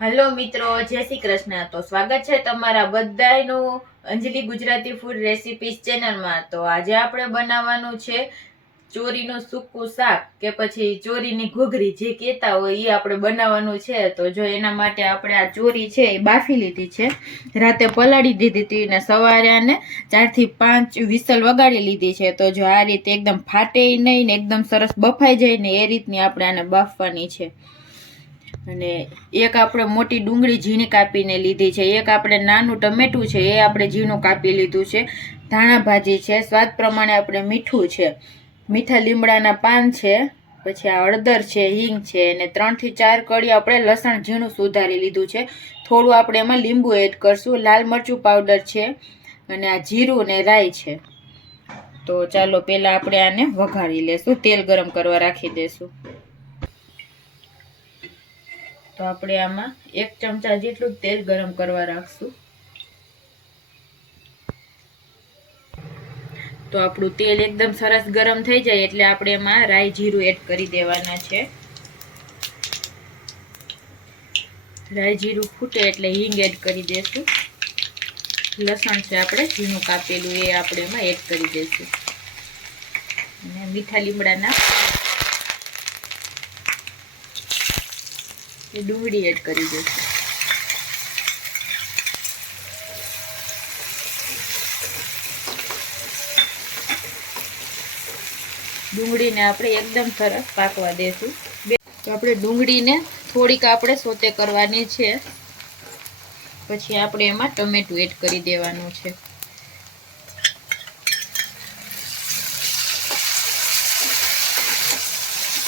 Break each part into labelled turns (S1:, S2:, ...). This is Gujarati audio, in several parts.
S1: હેલો મિત્રો, જય શ્રી કૃષ્ણ. તો સ્વાગત છે તમારા બધાનું અંજલિ ગુજરાતી ફૂડ રેસિપીસ ચેનલમાં તો આજે આપણે બનાવવાનું છે ચોરીનું સૂકું શાક કે પછી ચોરીની ઘૂઘરી, જે કહેતા હોય એ આપણે બનાવવાનું છે. તો જો એના માટે આપણે આ ચોરી છે એ બાફી લીધી છે. રાતે પલાળી દીધી હતી અને સવારે આને ચારથી પાંચ વિસલ વગાડી લીધી છે. તો જો આ રીતે એકદમ ફાટે નહીં ને એકદમ સરસ બફાઈ જાય ને એ રીતની આપણે આને બાફવાની છે. અને એક આપણે મોટી ડુંગળી ઝીણી કાપીને લીધી છે. એક આપણે નાનું ટમેટું છે, એ આપણે ઝીણું કાપી લીધું છે. ધાણા ભાજી છે, સ્વાદ પ્રમાણે આપણે મીઠું છે. મીઠા લીમડાના પાન છે, પછી આ હળદર છે, હિંગ છે, અને ત્રણથી ચાર કળી આપણે લસણ ઝીણું સુધારી લીધું છે. થોડું આપણે એમાં લીંબુ એડ કરશું. લાલ મરચું પાવડર છે, અને આ જીરું ને રાઈ છે. તો ચાલો, પહેલાં આપણે આને વઘારી લેશું. તેલ ગરમ કરવા રાખી દેશું. તો આપણે આમાં એક ચમચા જેટલું તેલ ગરમ કરવા રાખશું. તો આપણું તેલ એકદમ સરસ ગરમ થઈ જાય એટલે આપણે એમાં રાઈ જીરું એડ કરી દેવાના છે. રાઈ જીરું ફૂટે એટલે હિંગ એડ કરી દેશું. લસણ છે આપણે, ઝીણું કાપેલું એ આપણે એમાં એડ કરી દઈશું અને મીઠા લીમડાના એ ડુંગળી એડ કરી દઈશું. ડુંગળીને આપણે એકદમ સરસ પાકવા દેશું. તો આપણે ડુંગળીને થોડીક આપણે સોતે કરવાની છે. પછી આપણે એમાં ટમેટું એડ કરી દેવાનું છે.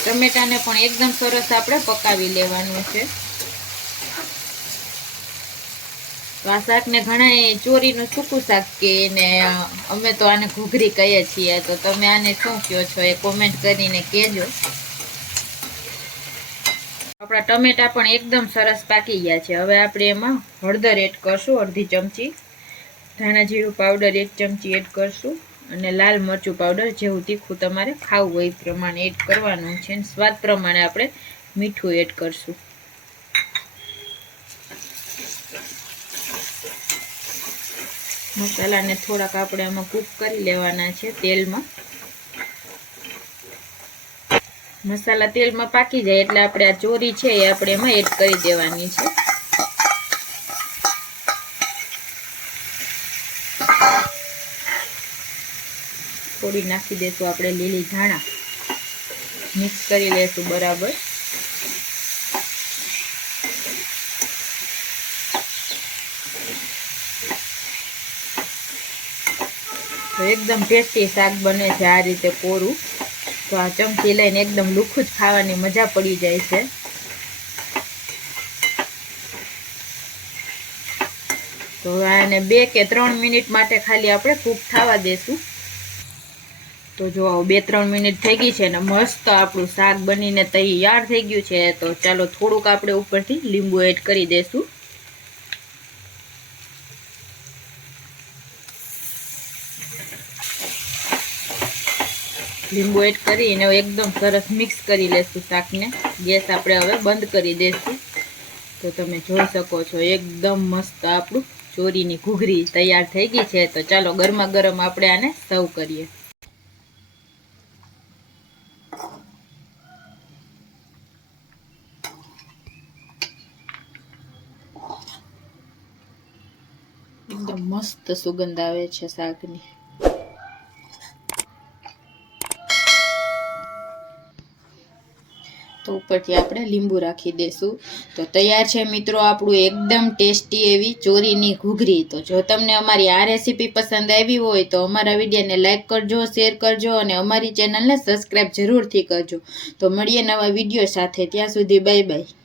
S1: ટમેટાને પણ એકદમ સરસ આપણે પકાવી લેવાનું છે. તો આ શાકને ઘણા ચોરીનું સૂકું શાક કે એને અમે તો આને ઘૂઘરી કહીએ છીએ, તો તમે આને શું કહો છો એ કોમેન્ટ કરીને કહેજો. આપણા ટમેટા પણ એકદમ સરસ પાકી ગયા છે. હવે આપણે એમાં હળદર એડ કરશું, અડધી ચમચી ધાણા જીરું પાવડર એક ચમચી એડ કરશું. અને લાલ મરચું પાવડર જેવું તીખું તમારે ખાવું હોય એ પ્રમાણે એડ કરવાનું છે. અને સ્વાદ પ્રમાણે આપણે મીઠું એડ કરશું. મસાલાને થોડાક આપણે એમાં કૂક કરી લેવાના છે તેલમાં. મસાલા તેલમાં પાકી જાય એટલે આપણે આ ચોરી છે એ આપણે એમાં એડ કરી દેવાની છે. થોડી નાખી દઈશું આપણે લીલી ધાણા મિક્સ કરી લઈશું બરાબર. એકદમ ટેસ્ટી શાક બને છે આ રીતે કોરું. તો આ ચમચી લઈને એકદમ લુખું જ ખાવાની મજા પડી જાય છે. તો આને બે કે ત્રણ મિનિટ માટે ખાલી આપણે કૂક થવા દેશું. તો જો બે, ત્રણ મિનિટ થઈ ગઈ છે ને મસ્ત આપણું શાક બનીને તૈયાર થઈ ગયું છે. તો ચાલો થોડુંક આપણે ઉપરથી લીંબુ એડ કરી દઈશું લીંબુ એડ કરીને એકદમ સરસ મિક્સ કરી લેશું શાકને. ગેસ આપણે હવે બંધ કરી દઈશું તો તમે જોઈ શકો છો એકદમ મસ્ત આપણું ચોરીની ઘૂઘરી તૈયાર થઈ ગઈ છે. તો ચાલો ગરમા ગરમ આપણે આને સર્વ કરીએ. એકદમ મસ્ત સુગંધ આવે છે શાકની. તો ઉપરથી આપણે લીંબુ રાખી દઈશું તો તૈયાર છે મિત્રો આપણું એકદમ ટેસ્ટી એવી ચોરીની ઘૂઘરી. તો જો તમને અમારી આ રેસીપી પસંદ આવી હોય તો અમારા વિડીયોને લાઇક કરજો, શેર કરજો અને અમારી ચેનલને સબસ્ક્રાઈબ જરૂરથી કરજો. તો મળીએ નવા વીડિયો સાથે. ત્યાં સુધી બાય બાય.